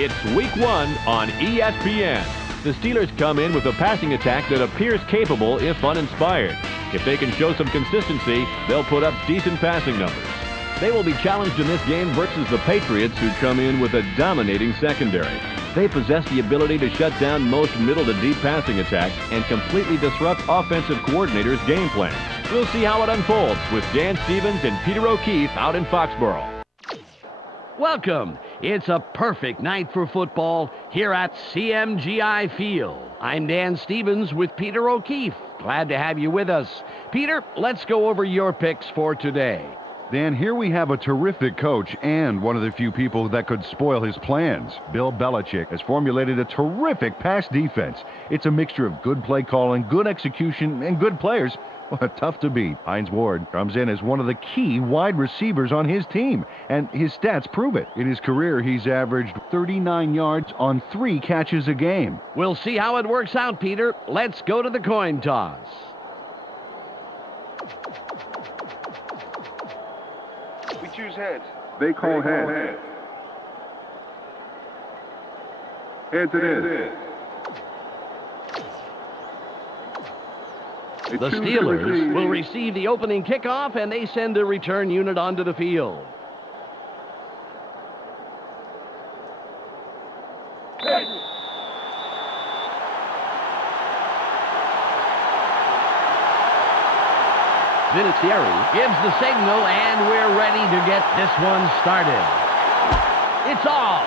It's Week 1 on ESPN. The Steelers come in with a passing attack that appears capable if uninspired. If they can show some consistency, they'll put up decent passing numbers. They will be challenged in this game versus the Patriots, who come in with a dominating secondary. They possess the ability to shut down most middle to deep passing attacks and completely disrupt offensive coordinators' game plans. We'll see how it unfolds with Dan Stevens and Peter O'Keefe out in Foxborough. Welcome. It's a perfect night for football here at CMGI Field. I'm Dan Stevens with Peter O'Keefe. Glad to have you with us. Peter, let's go over your picks for today. Dan, here we have a terrific coach and one of the few people that could spoil his plans. Bill Belichick has formulated a terrific pass defense. It's a mixture of good play calling, good execution, and good players. Well, tough to beat. Hines Ward comes in as one of the key wide receivers on his team, and his stats prove it. In his career, he's averaged 39 yards on 3 catches a game. We'll see how it works out, Peter. Let's go to the coin toss. We choose heads. They call heads. Heads it is. The Steelers will receive the opening kickoff, and they send a return unit onto the field. Vinatieri gives the signal, and we're ready to get this one started. It's off.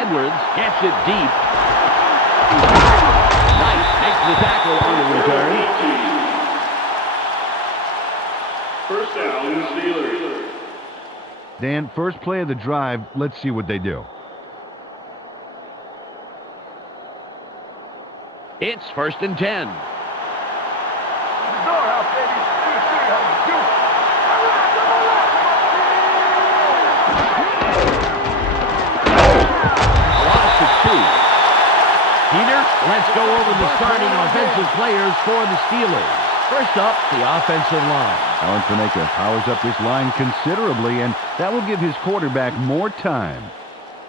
Edwards gets it deep. Makes the tackle on the return. First down, Steelers. Dan, first play of the drive, let's see what they do. It's 1st and 10. Loss of 2. Peter, let's go over the starting offensive players for the Steelers. First up, the offensive line. Alan Faneka powers up this line considerably, and that will give his quarterback more time.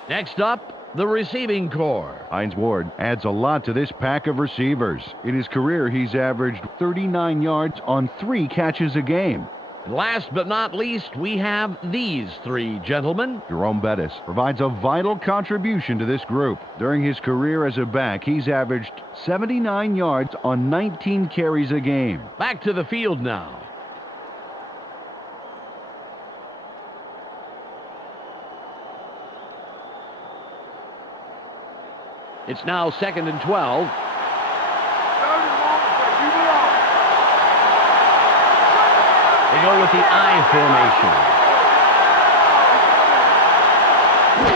Next up, the receiving corps. Hines Ward adds a lot to this pack of receivers. In his career, he's averaged 39 yards on 3 catches a game. And last but not least, we have these 3 gentlemen. Jerome Bettis provides a vital contribution to this group. During his career as a back, he's averaged 79 yards on 19 carries a game. Back to the field now. It's now 2nd and 12. They go with the I formation.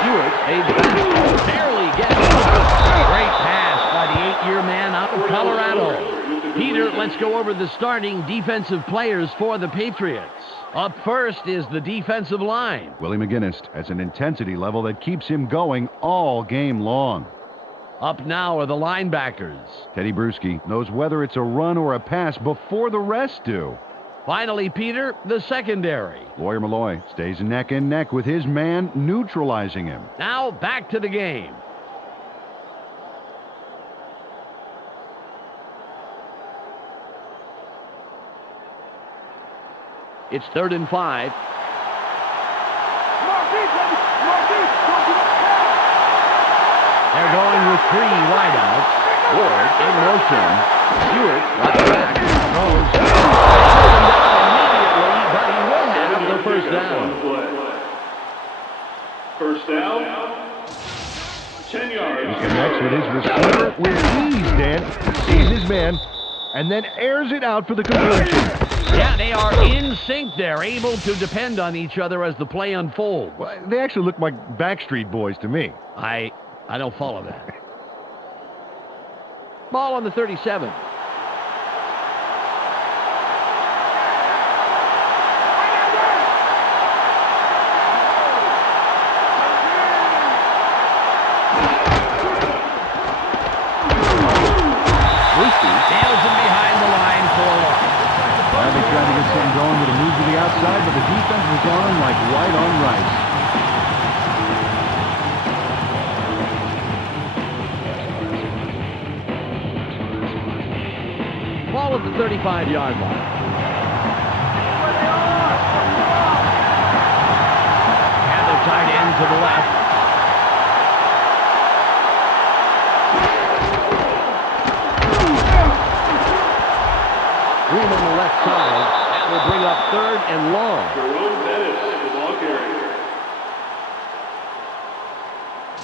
Stewart fades back. Barely gets it. Great pass by the 8-year man out of Colorado. Peter, let's go over the starting defensive players for the Patriots. Up first is the defensive line. Willie McGinnis has an intensity level that keeps him going all game long. Up now are the linebackers. Teddy Bruschi knows whether it's a run or a pass before the rest do. Finally, Peter, the secondary. Lawyer Malloy stays neck and neck with his man, neutralizing him. Now back to the game. It's 3rd and 5. They're going with 3 wideouts. Ward in motion. Stewart right back. Throws. Immediately, but he will have the first down. First down. 10 yards. He connects with his receiver with ease, Dan. Sees his man, and then airs it out for the completion. Yeah, they are in sync. They're able to depend on each other as the play unfolds. Well, they actually look like Backstreet Boys to me. I don't follow that. Ball on the 37. Nails him behind the line for a loss. Well, they tried to get something going with a move to the outside, but the defense was on like white on rice. 25-yard line. And the tight end to the left. Room on the left side. That will bring up 3rd and long. Jerome Bettis, the ball carrier.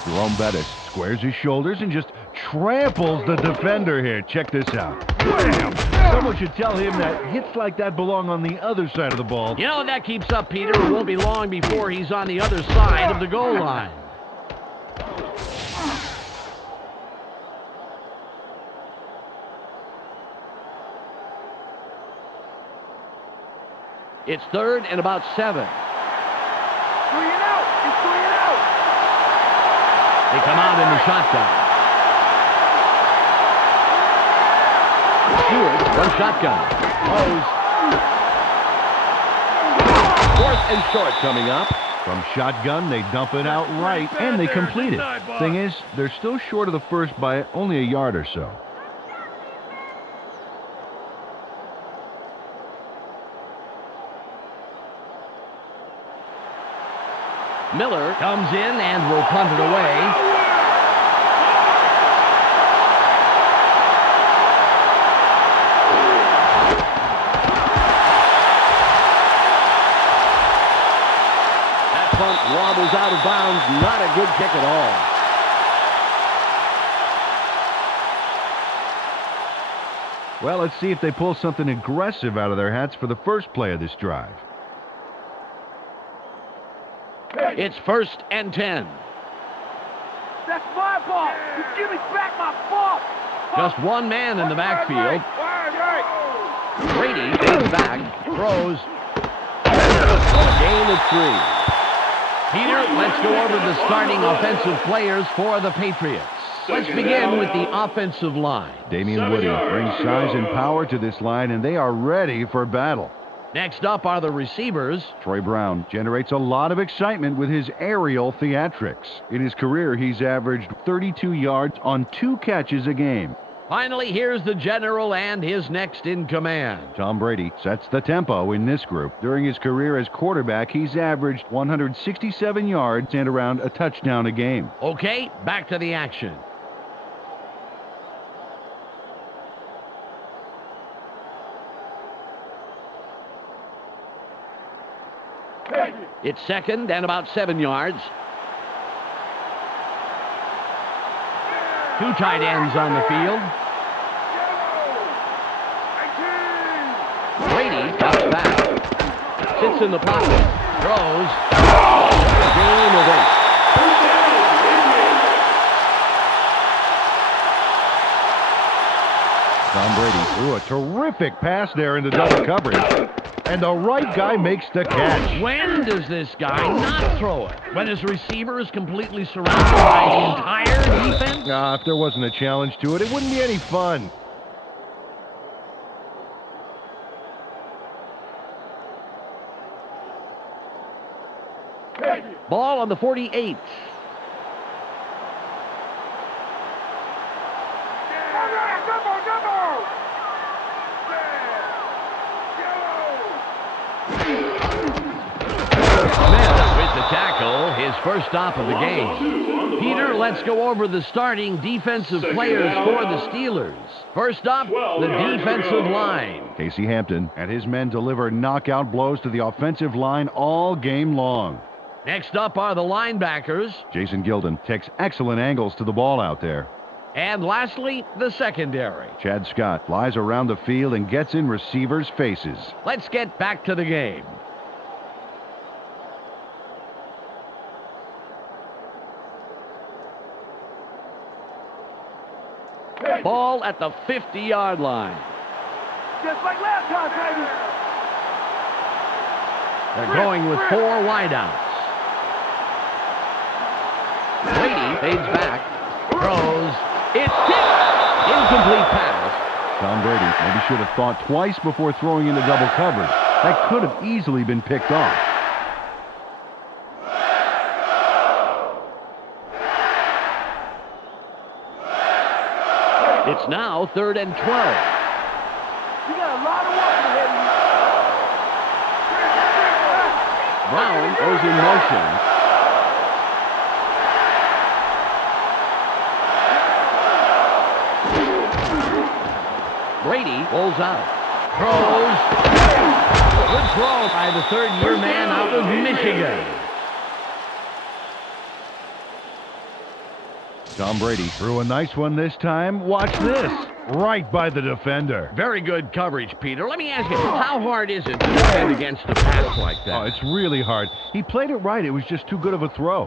Jerome Bettis squares his shoulders and just tramples the defender here. Check this out. Bam! Someone should tell him that hits like that belong on the other side of the ball. You know, if that keeps up, Peter, it won't be long before he's on the other side of the goal line. It's 3rd and about 7. Three and out. It's 3 and out. They come out in the shotgun. Stewart, one shotgun. Throws. 4th and short coming up. From shotgun, they dump it out right, and they complete it. Thing is, they're still short of the first by only a yard or so. Miller comes in and will punt it away. That punt wobbles out of bounds. Not a good kick at all. Well, let's see if they pull something aggressive out of their hats for the first play of this drive. It's 1st and 10. That's my ball. You give me back my ball. Just one man in the backfield. Brady is back, throws. Gain of 3. Peter, let's go over the starting offensive players for the Patriots. Let's begin with the offensive line. Damian Woody brings size and power to this line, and they are ready for battle. Next up are the receivers. Troy Brown generates a lot of excitement with his aerial theatrics. In his career, he's averaged 32 yards on 2 catches a game. Finally, here's the general and his next in command. Tom Brady sets the tempo in this group. During his career as quarterback, he's averaged 167 yards and around a touchdown a game. Okay, back to the action. It's 2nd and about 7 yards. 2 tight ends on the field. Brady drops back. Sits in the pocket. Throws. Gain of 8. Tom Brady threw a terrific pass there into double coverage. And the right guy makes the catch. When does this guy not throw it? When his receiver is completely surrounded by the entire defense? If there wasn't a challenge to it, it wouldn't be any fun. Ball on the 48. Tackle, his first stop of the game. Peter, let's go over the starting defensive players for the Steelers. First up, the defensive line. Casey Hampton and his men deliver knockout blows to the offensive line all game long. Next up are the linebackers. Jason Gilden takes excellent angles to the ball out there. And lastly, the secondary. Chad Scott flies around the field and gets in receivers' faces. Let's get back to the game. Ball at the 50-yard line. Just like last time, baby. They're going with 4 wideouts. Brady fades back. Throws. It's tipped. Incomplete pass. Tom Brady maybe should have thought twice before throwing into double coverage. That could have easily been picked off. It's now 3rd and 12. You got a lot of work ahead of you. Brown goes in motion. Brady rolls out. Throws. Good throw by the third-year man out of Michigan. Tom Brady threw a nice one this time. Watch this. Right by the defender. Very good coverage, Peter. Let me ask you, how hard is it to defend against a pass like that? Oh, it's really hard. He played it right. It was just too good of a throw.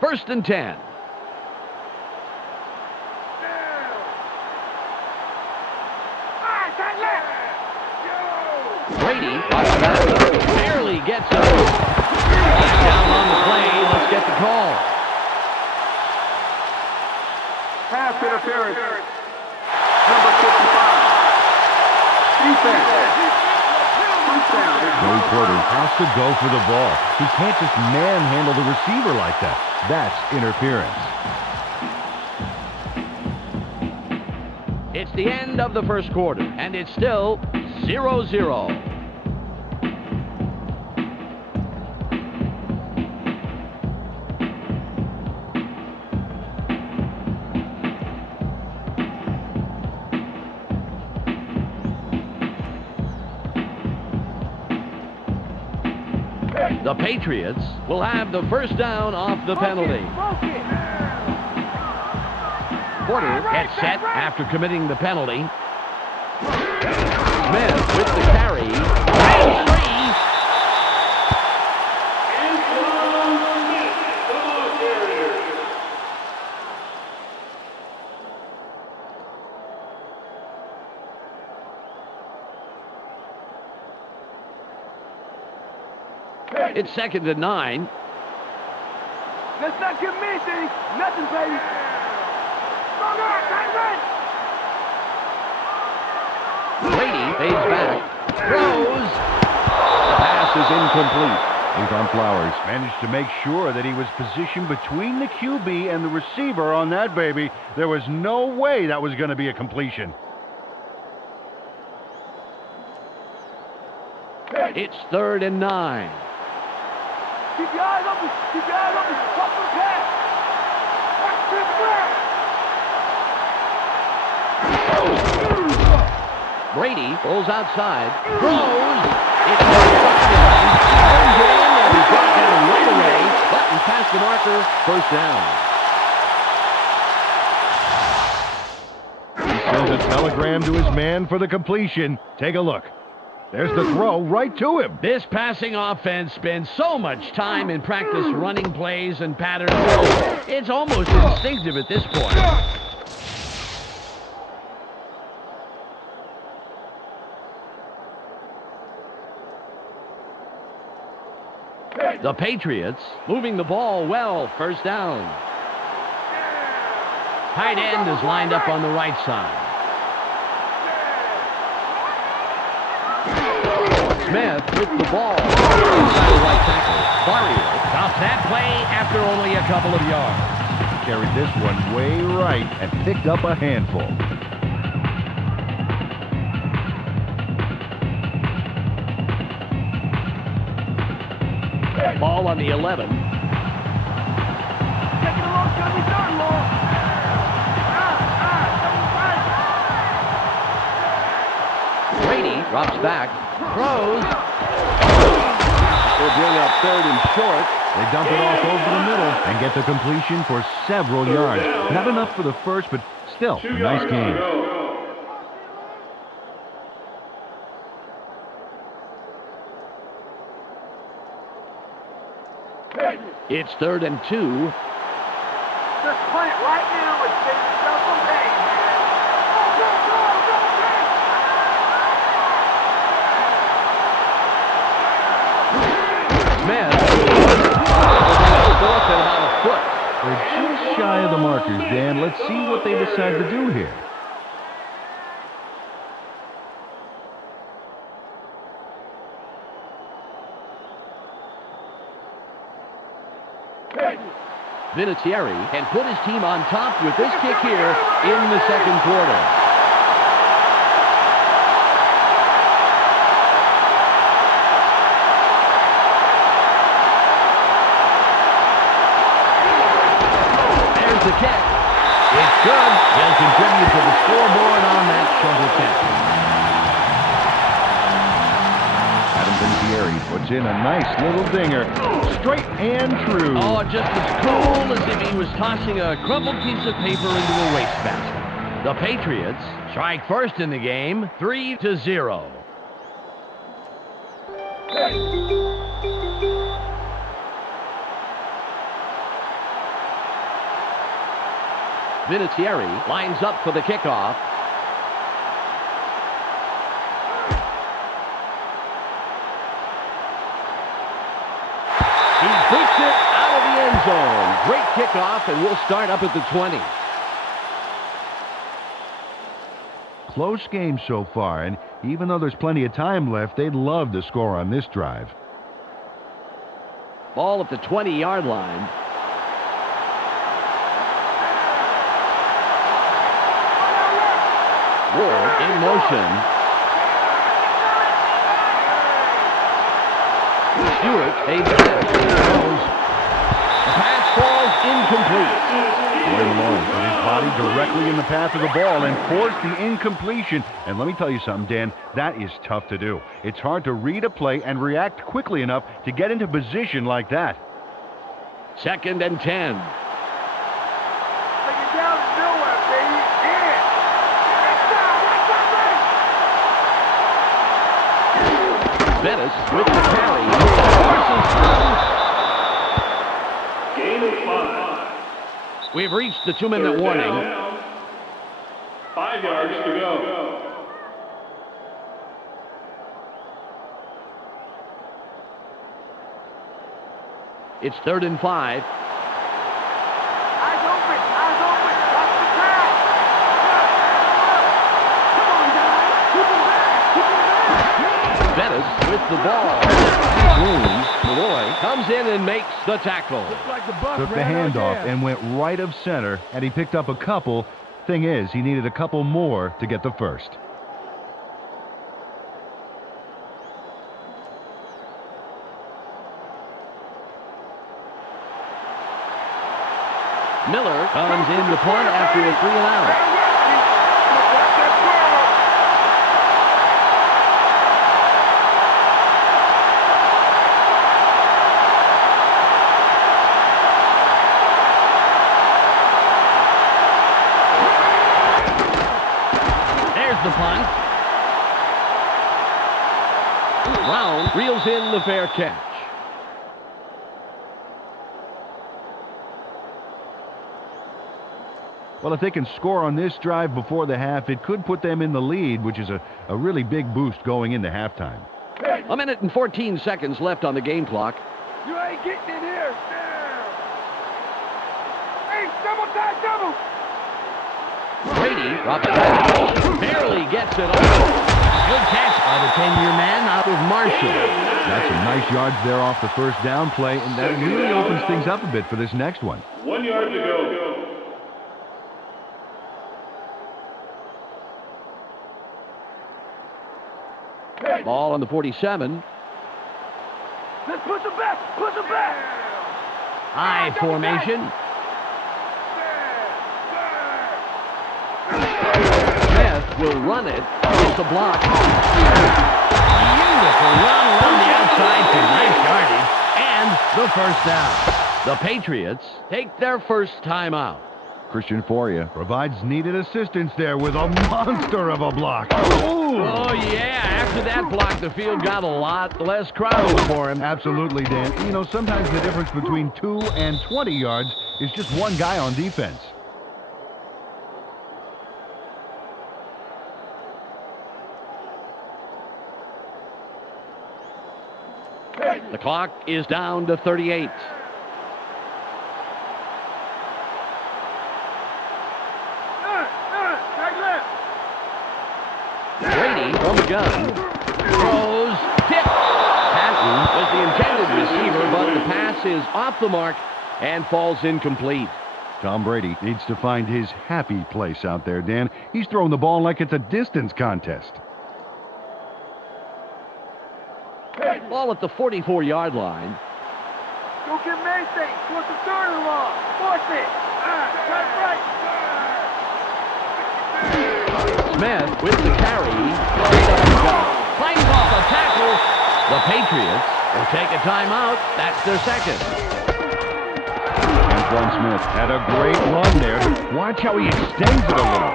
First and 10. Brady barely gets it. Down on the play. Let's get the call. Pass interference. Number 55. Defense. First down. Joey Porter has to go for the ball. He can't just manhandle the receiver like that. That's interference. It's the end of the first quarter, and it's still 0-0. The Patriots will have the first down off the penalty. Porter gets set after committing the penalty. Smith with the carry. And three. It's second and 9. Let's not give me anything. Nothing, baby. Brady fades back. Throws. The pass is incomplete. Avon Flowers managed to make sure that he was positioned between the QB and the receiver on that baby. There was no way that was going to be a completion. It's third and 9. Keep your eyes open. Keep your eyes open. Watch the pass. Watch this pass. Brady rolls outside. Throws. It's turns it in, and he's brought down right away. Button past the marker. First down. He sends a telegram to his man for the completion. Take a look. There's the throw right to him. This passing offense spends so much time in practice running plays and patterns. It's almost instinctive at this point. The Patriots moving the ball well. First down. Tight end is lined up on the right side. Smith with the ball inside the right tackle. Barrier stops that play after only a couple of yards. Carried this one way right and picked up a handful. Ball on the 11. Taking a long time. He's done long. Brady drops back. Throws. They'll bring up third and short. They dump it off over the middle and get the completion for several yards. Not enough for the first, but still a nice game. It's third and 2. Just punt it right now and save yourself some pain, Smith. Fourth and about a foot. They're just shy of the markers, Dan. Let's see what they decide to do here. Vinatieri can put his team on top with this kick here in the second quarter. There's the kick. It's good. He'll contribute to the scoreboard on that shovel kick. Adam Vinatieri puts in a nice little dinger. Straight and true. Oh, just as cool as if he was tossing a crumpled piece of paper into a wastebasket. The Patriots strike first in the game, 3-0. Vinatieri lines up for the kickoff. He boots it out of the end zone. Great kickoff, and we'll start up at the 20. Close game so far, and even though there's plenty of time left, they'd love to score on this drive. Ball at the 20-yard line. Ward in motion. Stewart, a pass. The pass falls incomplete. Roy Malone put his body directly in the path of the ball and forced the incompletion. And let me tell you something, Dan, that is tough to do. It's hard to read a play and react quickly enough to get into position like that. 2nd and 10. Take it down to nowhere, baby. Yeah. Bettis with the carry. Gain of 5. We've reached the 2-minute warning. 5 yards to go. It's 3rd and 5. Eyes open. Eyes open. Watch the pass. Come on, guys. Keep him back. Bettis with the ball. Malloy comes in and makes the tackle. Took the handoff and went right of center, and he picked up a couple. Thing is, he needed a couple more to get the first. Miller comes in to punt after a 3-and-out. The punt. Brown reels in the fair catch. Well, if they can score on this drive before the half, it could put them in the lead, which is a really big boost going into halftime. 1 minute and 14 seconds left on the game clock. You ain't getting in here. Hey, double. Brady dropped it back. Barely gets it off. Good catch by the 10-year man out of Marshall. That's some nice yards there off the first down play, and that really opens things up a bit for this next one. 1 yard to go. Ball on the 47. Let's push him back. High formation. Smith will run it. It's a block. Beautiful run along the outside for nice yardage and the first down. The Patriots take their first timeout. Christian Foria provides needed assistance there with a monster of a block. Oh, yeah. After that block, the field got a lot less crowded for him. Absolutely, Dan. You know, sometimes the difference between 2 and 20 yards is just one guy on defense. The clock is down to 38. Brady from the gun. Throws. Tip. Patton was the intended receiver, but the pass is off the mark, And falls incomplete. Tom Brady needs to find his happy place out there, Dan. He's throwing the ball like it's a distance contest. Ball at the 44-yard line. Go get Mason towards the third and long. Force it. Right. Smith with the carry. Fights off a tackle. The Patriots will take a timeout. That's their second. Antoine Smith had a great run there. Watch how he extends it a little.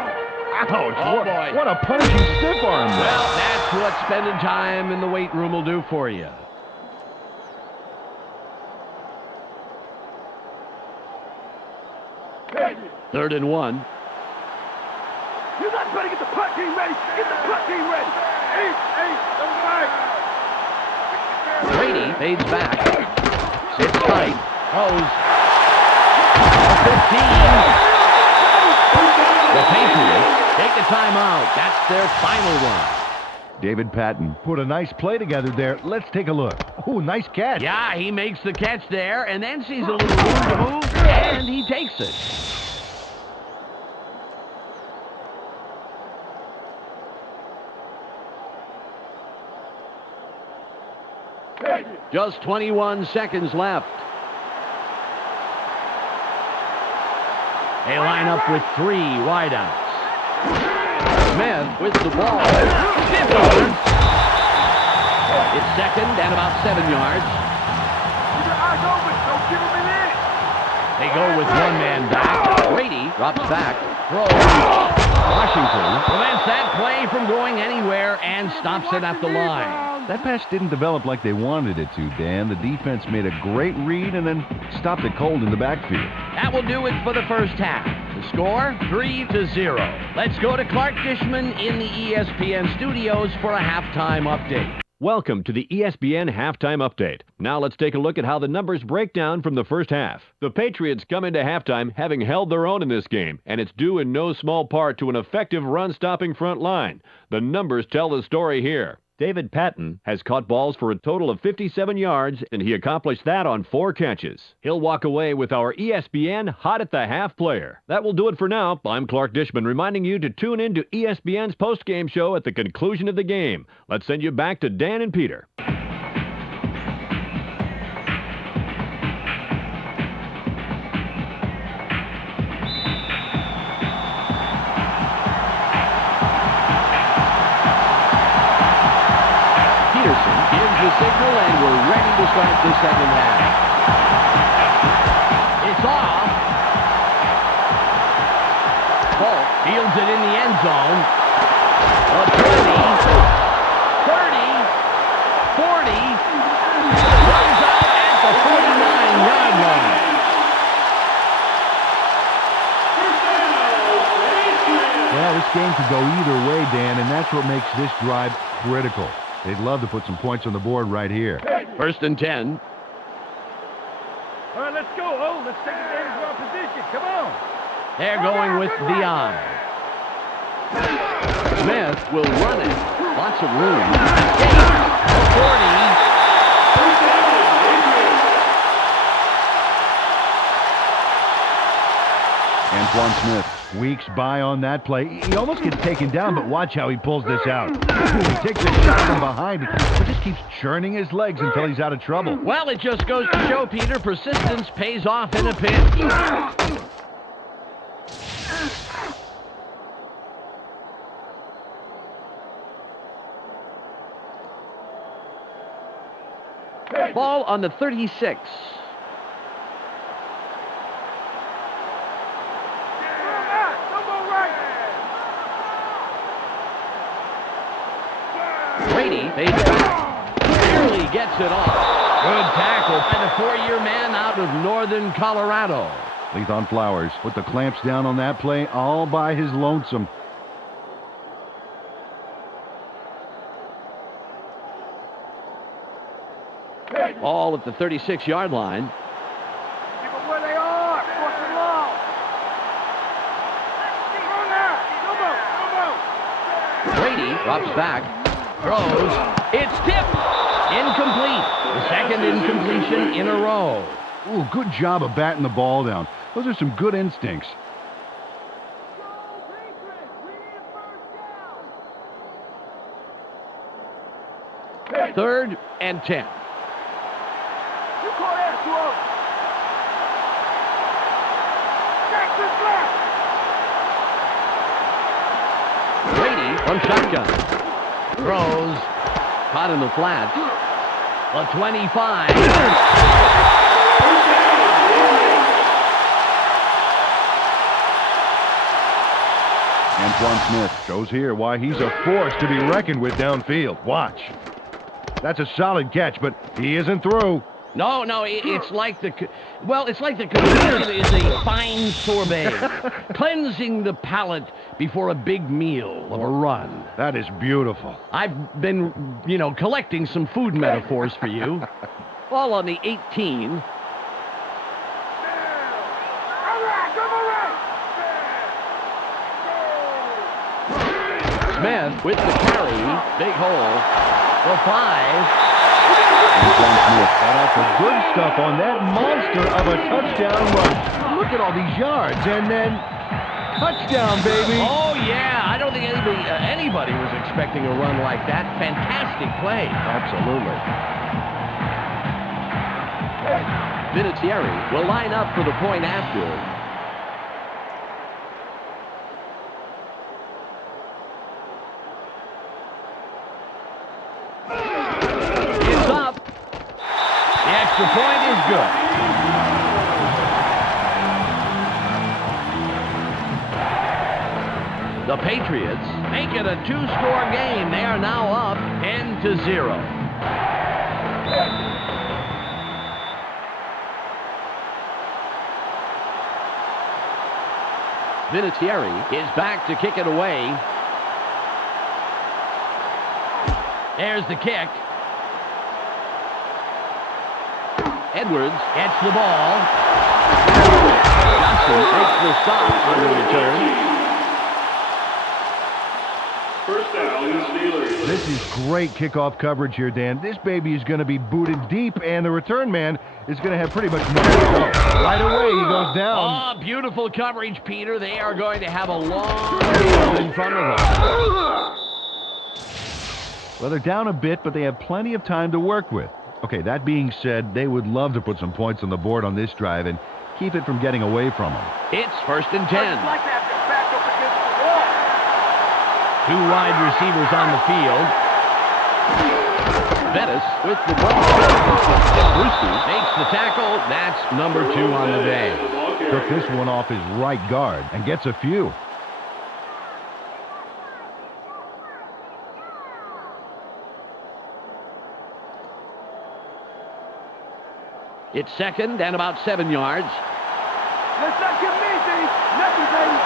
Ouch. Oh, boy. What a punishing stiff arm there. Well, that's what spending time in the weight room will do for you. Third and 1. You guys better get the punt team ready. Get the punt team ready. Brady fades back. Sits tight. Throws. 15. The Patriots take a timeout. That's their final one. David Patton put a nice play together there. Let's take a look. Oh, nice catch. Yeah, he makes the catch there and then sees a little room to move, and he takes it. Just 21 seconds left. They line up with 3 wideouts. Smith with the ball. Stiff arm. It's second and about 7 yards. Keep your eyes open. Don't give him an inch. They go with one man back. Brady drops back. Throws. Washington prevents that play from going anywhere and stops it at the line. That pass didn't develop like they wanted it to, Dan. The defense made a great read and then stopped it cold in the backfield. That will do it for the first half. The score, 3-0. Let's go to Clark Dishman in the ESPN studios for a halftime update. Welcome to the ESPN Halftime Update. Now let's take a look at how the numbers break down from the first half. The Patriots come into halftime having held their own in this game, and it's due in no small part to an effective run-stopping front line. The numbers tell the story here. David Patton has caught balls for a total of 57 yards, and he accomplished that on 4 catches. He'll walk away with our ESPN Hot at the Half player. That will do it for now. I'm Clark Dishman, reminding you to tune in to ESPN's post-game show at the conclusion of the game. Let's send you back to Dan and Peter. Gives the signal, and we're ready to start the second half. It's off. Polk fields it in the end zone. A 20, 30, 40, runs out at the 49-yard line. Yeah, this game could go either way, Dan, and that's what makes this drive critical. They'd love to put some points on the board right here. First and 10. All right, let's go. Oh, let's take advantage of our position. Come on. They're going with the eye. Smith will run it. Lots of room. 40. Antoine Smith weeks by on that play. He almost gets taken down, but watch how he pulls this out. He takes a shot from behind, but just keeps churning his legs until he's out of trouble. Well, it just goes to show, Peter, persistence pays off in a pinch. Ball on the 36. Brady fades back. Barely gets it off. Good tackle by the 4-year man out of northern Colorado. Lethon Flowers put the clamps down on that play all by his lonesome. Ball at the 36-yard line. Keep them where they are. Force it long. Brady drops back. Throws. It's tipped. Incomplete. The second incompletion in a row. Ooh, good job of batting the ball down. Those are some good instincts. Third and 10. You call that too old. Brady from shotgun. Throws. Caught in the flat. The 25. Antoine Smith shows here why he's a force to be reckoned with downfield. Watch. That's a solid catch, but he isn't through. No, it's like the conclusion is a fine sorbet, cleansing the palate before a big meal of a run. That is beautiful. I've been, collecting some food metaphors for you. All on the 18. Smith with the carry, big hole, for 5. Antoine Smith got out the good stuff on that monster of a touchdown run. Look at all these yards, and then touchdown, baby. Oh, yeah. I don't think anybody was expecting a run like that. Fantastic play. Absolutely. Vinatieri will line up for the point after. It's up. The extra point is good. The Patriots make it a 2-score game. They are now up 10-0. Vinatieri is back to kick it away. There's the kick. Edwards gets the ball. Johnson takes the stop on the return. First down, Steelers. This is great kickoff coverage here, Dan. This baby is going to be booted deep, and the return man is going to have pretty much nowhere to go. Right away, he goes down. Oh, beautiful coverage, Peter. They are going to have a long field in front of them. Well, they're down a bit, but they have plenty of time to work with. Okay, that being said, they would love to put some points on the board on this drive and keep it from getting away from them. It's first and 10. I'd like to have your back up against the wall. 2 wide receivers on the field. Bettis with the ball. Brewski makes the tackle. That's number 2 on the day. Took this one off his right guard and gets a few. It's second and about 7 yards. Let's not get easy. Nothing, baby.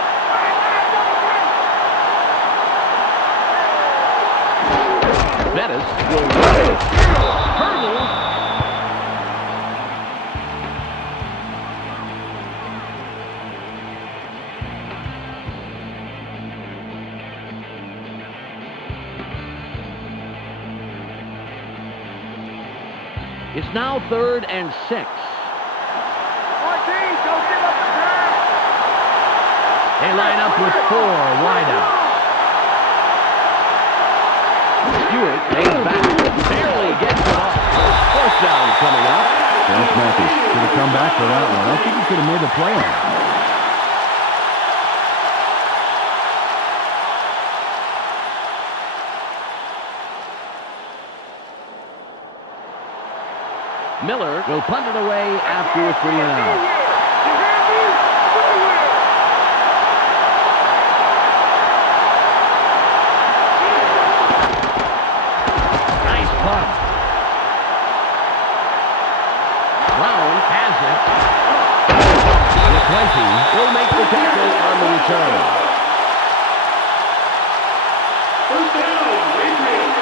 Bettis will run it. Hurdles. It's now 3rd and 6. Don't give up the pass. They line up with 4 wideouts. Stewart lays back, barely gets it off. 4th down coming up. Dennis Matthews should have come back for that one. I think he could have made the play on it. Miller will punt it away after a 3-and-out. Nice punt. Brown has it. The 20 will make the tackle on the return. First down, Patriots.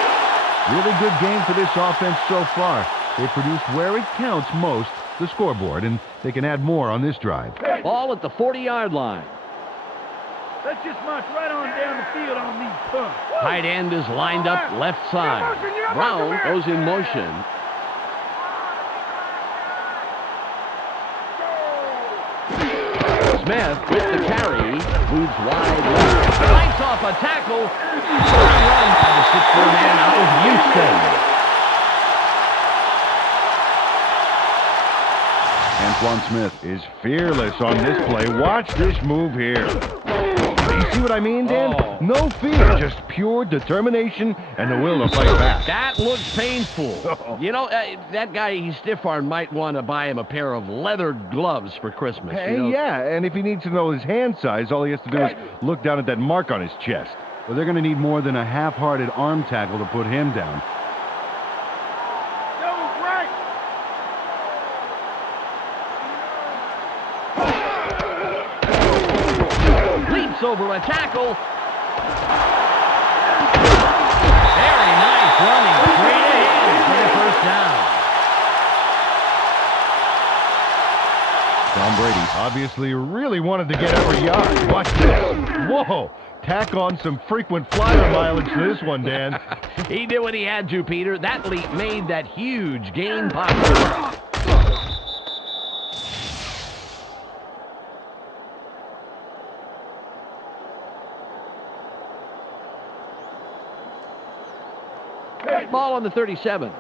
Really good game for this offense so far. They produced where it counts most, the scoreboard, and they can add more on this drive. Ball at the 40-yard line. Let's just march right on down the field on these punts. Tight end is lined up left side. Brown goes in motion. Moves wide left. Lights off a tackle. Run by the 6'4" man out of Houston. Antoine Smith is fearless on this play. Watch this move here. You see what I mean, Dan? Oh. No fear, just pure determination and the will to fight back. That looks painful. You know, that guy he stiff-armed might want to buy him a pair of leather gloves for Christmas. Hey, you know? yeah, and if he needs to know his hand size, all he has to do is look down at that mark on his chest. Well, they're going to need more than a half-hearted arm tackle to put him down. Over a tackle. Very nice running straight ahead for the first down. Tom Brady obviously really wanted to get every yard. Watch this. Whoa. Tack on some frequent flyer mileage to this one, Dan. He did what he had to, Peter. That leap made that huge gain possible. Ball on the 37.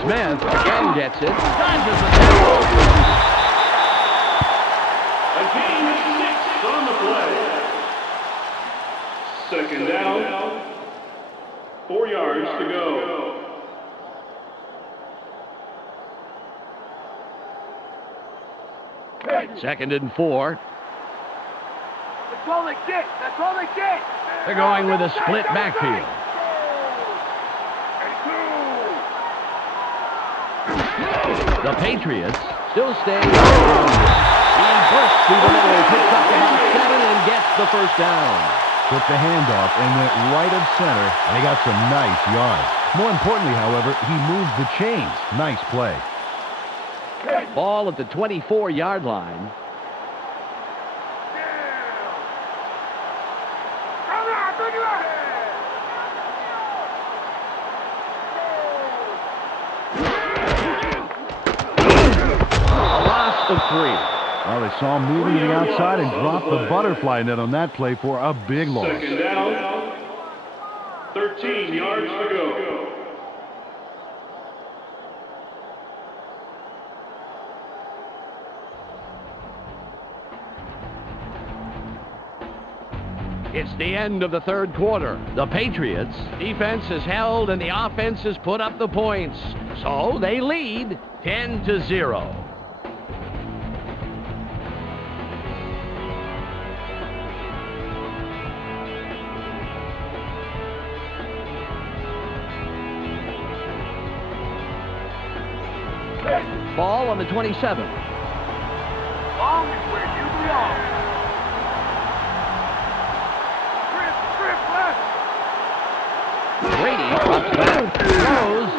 Smith again gets it. Dodges the tackle. A gain of 6 on the play. Second down. 4 yards to go. Second and 4. That's all they get. That's all they get. They're going with a split backfield. The Patriots still stay. He bursts through the middle, picks up about 7 and gets the first down. Took the handoff and went right of center, and he got some nice yards. More importantly, however, he moved the chains. Nice play. Ball at the 24-yard line. A loss of 3. Well, they saw him moving to the outside and dropped the butterfly net on that play for a big loss. Second down. 13 yards to go. It's the end of the third quarter. The Patriots' defense is held and the offense has put up the points. So they lead 10-0. Ball on the 27. Long is where you belong. Brady drops back, throws.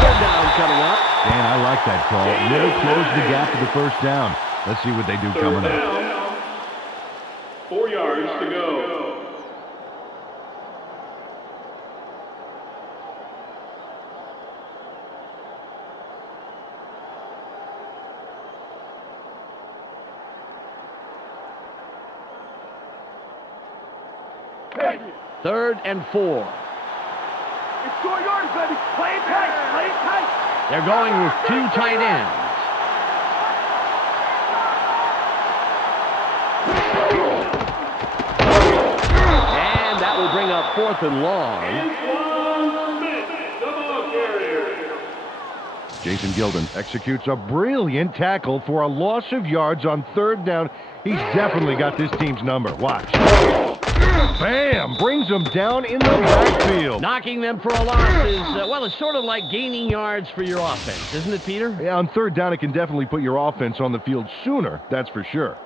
Third down coming up. Dan, I like that call. Really closed the gap to the first down. Let's see what they do coming up. Down. 4 yards to go. Third and 4. It's 4 yards, baby. Play it tight. Play it tight. They're going with 2 tight ends. And that will bring up 4th and long. Antoine Smith, the ball carrier. Jason Gilden executes a brilliant tackle for a loss of yards on third down. He's definitely got this team's number. Watch. Bam! Brings them down in the backfield. Knocking them for a loss is, well, it's sort of like gaining yards for your offense, isn't it, Peter? Yeah, on third down, it can definitely put your offense on the field sooner, that's for sure.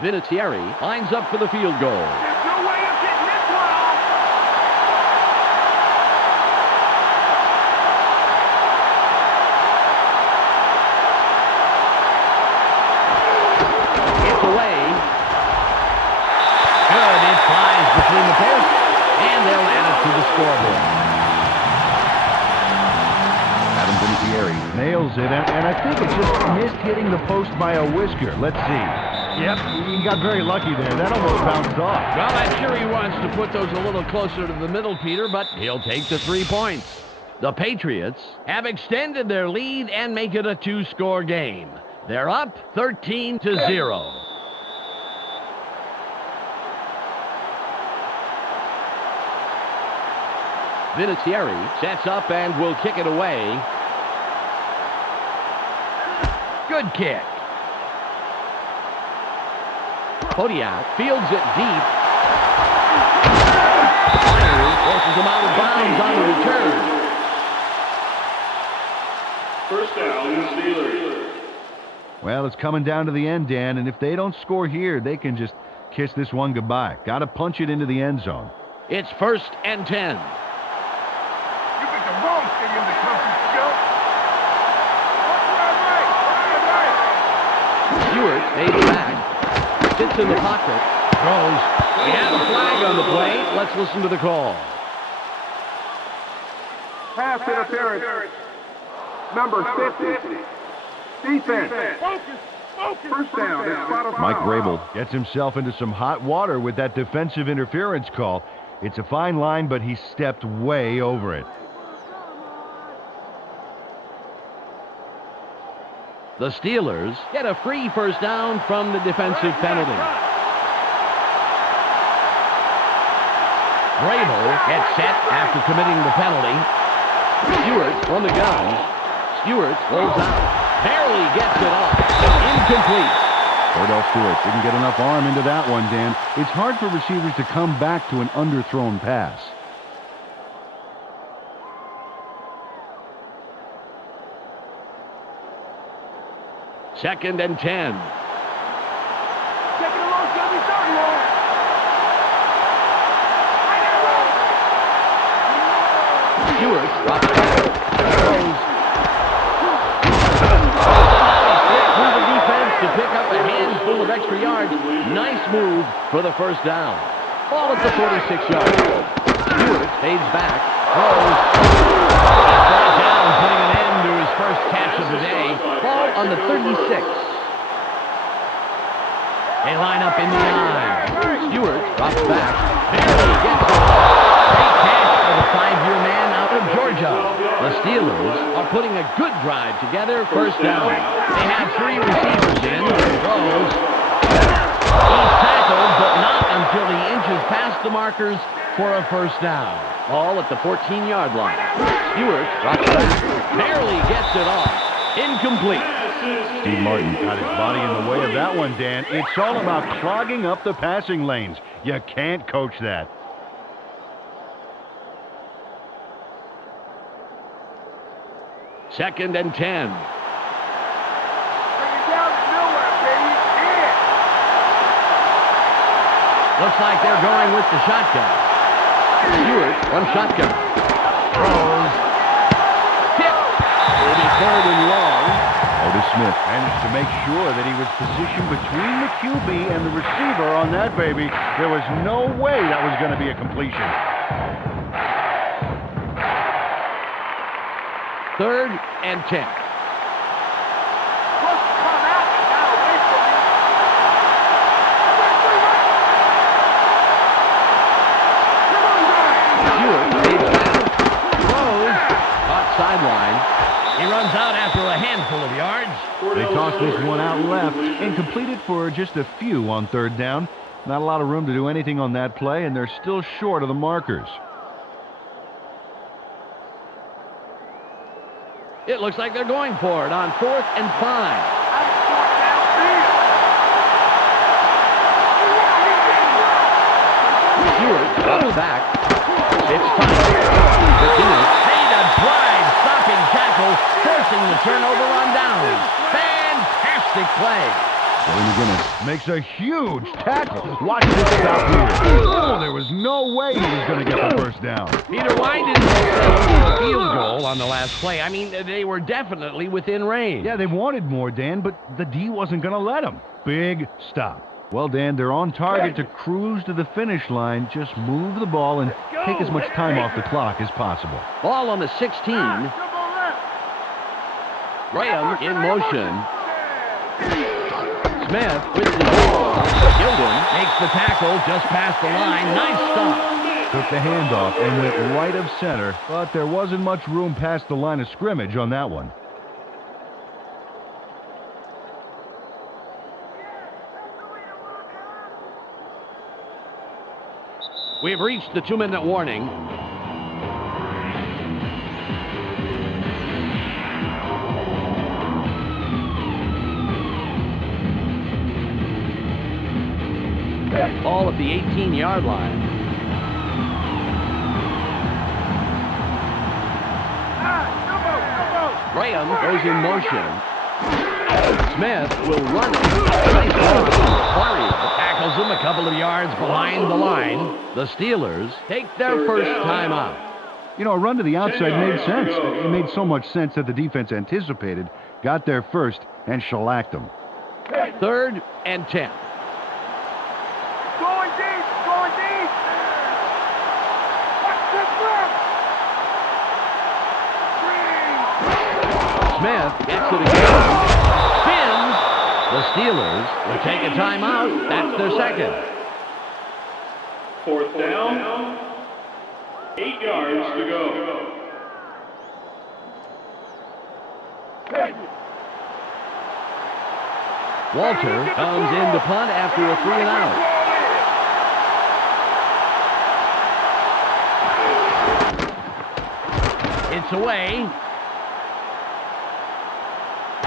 Vinatieri lines up for the field goal. There's no way of getting this one off. scoreboard. Adam Vinatieri nails it, and I think it just missed hitting the post by a whisker. Let's see. Yep, he got very lucky there. That almost bounced off. Well, I'm sure he wants to put those a little closer to the middle, Peter, but he'll take the 3 points. The Patriots have extended their lead and make it a 2-score game. They're up 13-0. Vinatieri sets up and will kick it away. Good kick. Podiak fields it deep. Myers forces him out of bounds on the return. First down, Steelers. Well, it's coming down to the end, Dan, and if they don't score here, they can just kiss this one goodbye. Got to punch it into the end zone. It's 1st and 10. You picked the wrong stadium to come to, Joe. Stewart fades back. Sits in the pocket. Throws. We have a flag on the play. Let's listen to the call. Pass interference. Number 50. Defense. Focus. First down. It's spot of Mike foul. Vrabel gets himself into some hot water with that defensive interference call. It's a fine line, but he stepped way over it. The Steelers get a free first down from the defensive penalty. Vrabel gets set after committing the penalty. Stewart on the gun. Stewart rolls out. Barely gets it off. Incomplete. Cordell Stewart didn't get enough arm into that one, Dan. It's hard for receivers to come back to an underthrown pass. Second and 10. Taking a long time, he's not long. Stewart drops back. Throws. Through the defense to pick up a handful of extra yards. Nice move for the first down. Ball at the 46-yard. Stewart fades back. Throws. Brought down, putting an end to his first catch of the day. Ball on the 36. They line up in the eye. Stewart drops back. Barely gets it. Great catch for the 5-year man out of Georgia. The Steelers are putting a good drive together. First down. They have 3 receivers in. Throws. He's tackled, but not until he inches past the markers for a first down. All at the 14-yard line. Stewart drops back. Barely gets it off. Incomplete. Steve Martin got his body in the way of that one, Dan. It's all about clogging up the passing lanes. You can't coach that. Second and 10. Bring it down to nowhere, baby. Yeah. Looks like they're going with the shotgun. Stewart on shotgun. Throws. Tip. Will be 3rd and long. Otis Smith managed to make sure that he was positioned between the QB and the receiver on that baby. There was no way that was going to be a completion. 3rd and 10. Let's come out and got away from you. Come on, guys. Stewart fades back. Throws. Caught sideline. He runs out after a handful of yards. They tossed this one out left and completed for just a few on 3rd down. Not a lot of room to do anything on that play, and they're still short of the markers. It looks like they're going for it on 4th and 5. Stewart drops back. It's time. Made a drive-stopping tackle, forcing the turnover on downs. Fantastic play. Billy McGinnis makes a huge tackle. Watch this stop here. Oh, there was no way he was going to get the first down. Peter, why didn't they settle for a field goal on the last play? I mean, they were definitely within range. Yeah, they wanted more, Dan, but the D wasn't going to let them. Big stop. Well, Dan, they're on target to cruise to the finish line. Just move the ball and take as much time off the clock as possible. Ball on the 16. Graham in motion. Smith with the ball. Gilden makes the tackle just past the line. Nice stop. Took the handoff and went right of center, but there wasn't much room past the line of scrimmage on that one. We've reached the 2-minute warning. Ball at the 18-yard line. Graham goes in motion. Smith will run it. Nice block. Tackles him a couple of yards behind the line. The Steelers take their first time out. You know, a run to the outside made sense. It made so much sense that the defense anticipated, got there first, and shellacked them. 3rd and 10. Going deep, going deep. Smith gets it again. Spins. The Steelers will take a timeout. That's their second. 4th down. 8 yards to go. Walter comes in to punt after a 3 and out. It's away.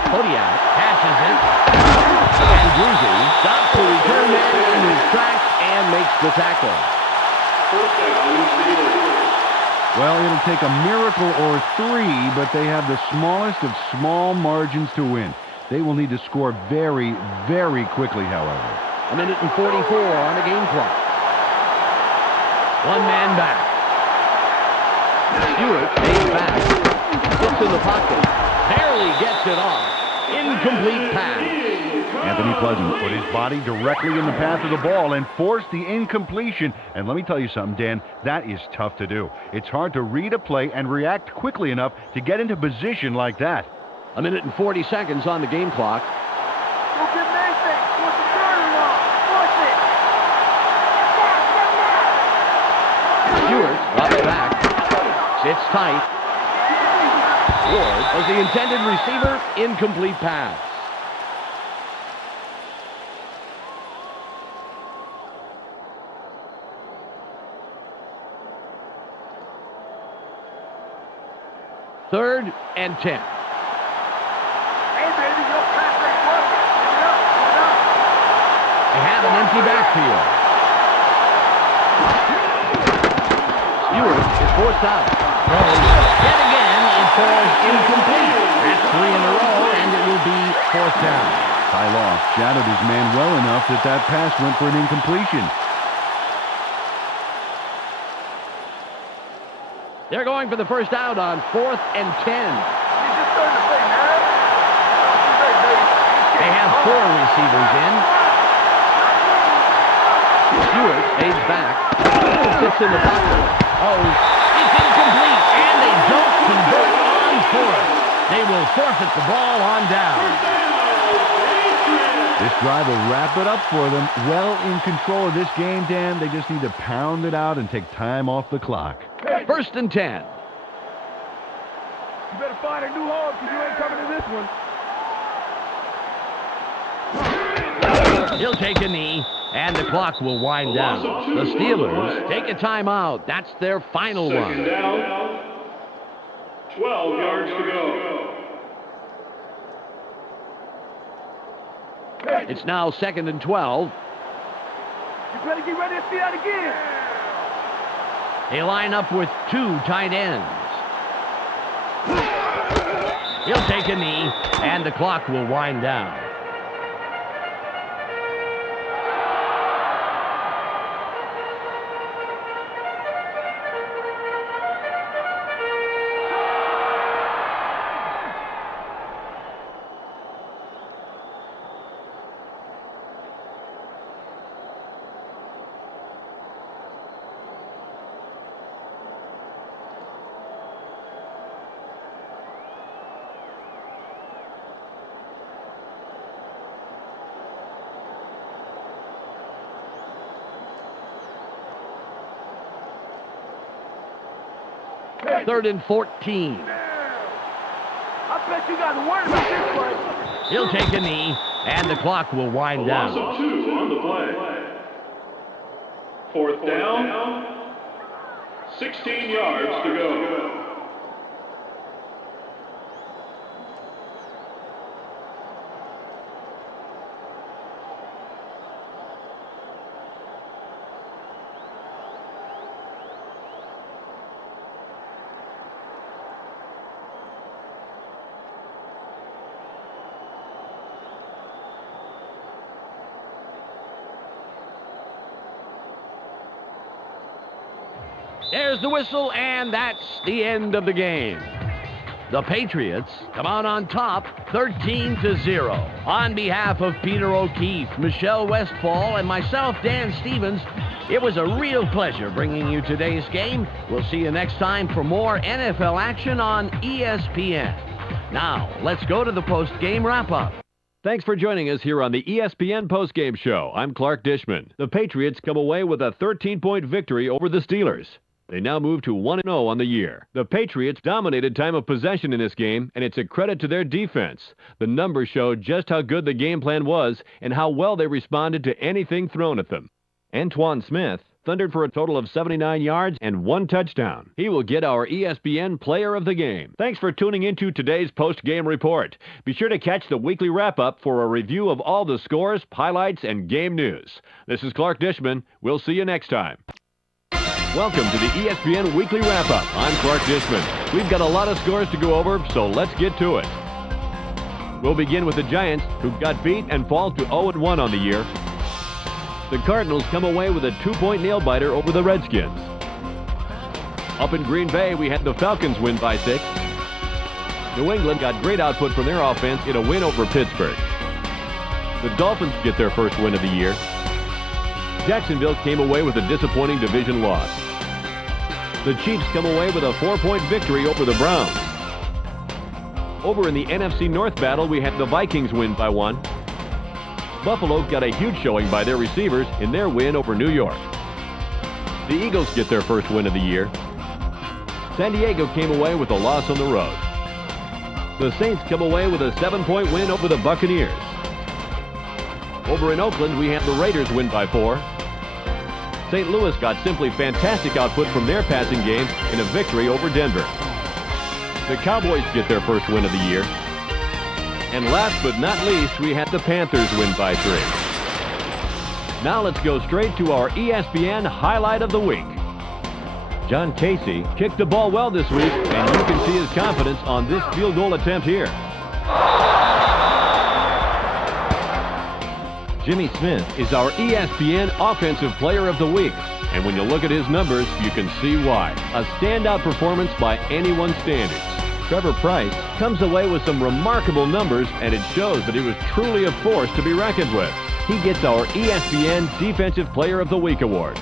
Kodiak catches it. And Druzy stops the return man in his tracks and makes the tackle. 4th down, Steelers. Well, it'll take a miracle or 3, but they have the smallest of small margins to win. They will need to score very, very quickly, however. 1:44 on the game clock. One man back. Stewart stays back. Sits in the pocket. Barely gets it off. Incomplete pass. Anthony Pleasant put his body directly in the path of the ball and forced the incompletion. And let me tell you something, Dan, that is tough to do. It's hard to read a play and react quickly enough to get into position like that. 1:40 on the game clock. Look at Nathan. What's the turn on? Push it. Stewart drops back. Sits tight. Ward was the intended receiver. Incomplete pass. Third and 10. Hey, baby, your pass ain't working. Give it up, give it up. They have an empty backfield. Stewart is forced out. Throws. Yet again, it falls incomplete. That's 3 in a row, and it will be 4th down. Ty Law shadowed his man well enough that that pass went for an incompletion. They're going for the first out on 4th and 10. They have 4 receivers in. Stewart stays back. Sits in the pocket. Oh, it's incomplete, and they don't convert on 4th. They will forfeit the ball on down. This drive will wrap it up for them. Well in control of this game, Dan. They just need to pound it out and take time off the clock. 1st and 10. You better find a new home because you ain't coming to this one. He'll take a knee, and the clock will wind down. The Steelers take a timeout. That's their final 2nd one. down. 12 yards to go. It's now 2nd and 12. You better get ready to see that again. They line up with 2 tight ends. He'll take a knee, and the clock will wind down. 3rd and 14. I bet you guys are worried about this play. He'll take a knee, and the clock will wind Loss down. of 2 on the play. 4th down, 16 yards to go. There's the whistle, and that's the end of the game. The Patriots come out on top, 13-0. On behalf of Peter O'Keefe, Michelle Westfall, and myself, Dan Stevens, it was a real pleasure bringing you today's game. We'll see you next time for more NFL action on ESPN. Now, let's go to the post-game wrap-up. Thanks for joining us here on the ESPN postgame show. I'm Clark Dishman. The Patriots come away with a 13-point victory over the Steelers. They now move to 1-0 on the year. The Patriots dominated time of possession in this game, and it's a credit to their defense. The numbers show just how good the game plan was and how well they responded to anything thrown at them. Antoine Smith thundered for a total of 79 yards and 1 touchdown. He will get our ESPN Player of the Game. Thanks for tuning into today's post-game report. Be sure to catch the weekly wrap-up for a review of all the scores, highlights, and game news. This is Clark Dishman. We'll see you next time. Welcome to the ESPN Weekly Wrap-Up. I'm Clark Dishman. We've got a lot of scores to go over, so let's get to it. We'll begin with the Giants, who got beat and fall to 0-1 on the year. The Cardinals come away with a 2-point nail-biter over the Redskins. Up in Green Bay, we had the Falcons win by 6. New England got great output from their offense in a win over Pittsburgh. The Dolphins get their first win of the year. Jacksonville came away with a disappointing division loss. The Chiefs come away with a 4-point victory over the Browns. Over in the NFC North battle, we had the Vikings win by 1. Buffalo got a huge showing by their receivers in their win over New York. The Eagles get their first win of the year. San Diego came away with a loss on the road. The Saints come away with a 7-point win over the Buccaneers. Over in Oakland, we had the Raiders win by 4. St. Louis got simply fantastic output from their passing game in a victory over Denver. The Cowboys get their first win of the year. And last but not least, we had the Panthers win by 3. Now let's go straight to our ESPN Highlight of the Week. John Casey kicked the ball well this week, and you can see his confidence on this field goal attempt here. Jimmy Smith is our ESPN Offensive Player of the Week. And when you look at his numbers, you can see why. A standout performance by anyone's standards. Trevor Price comes away with some remarkable numbers, and it shows that he was truly a force to be reckoned with. He gets our ESPN Defensive Player of the Week award.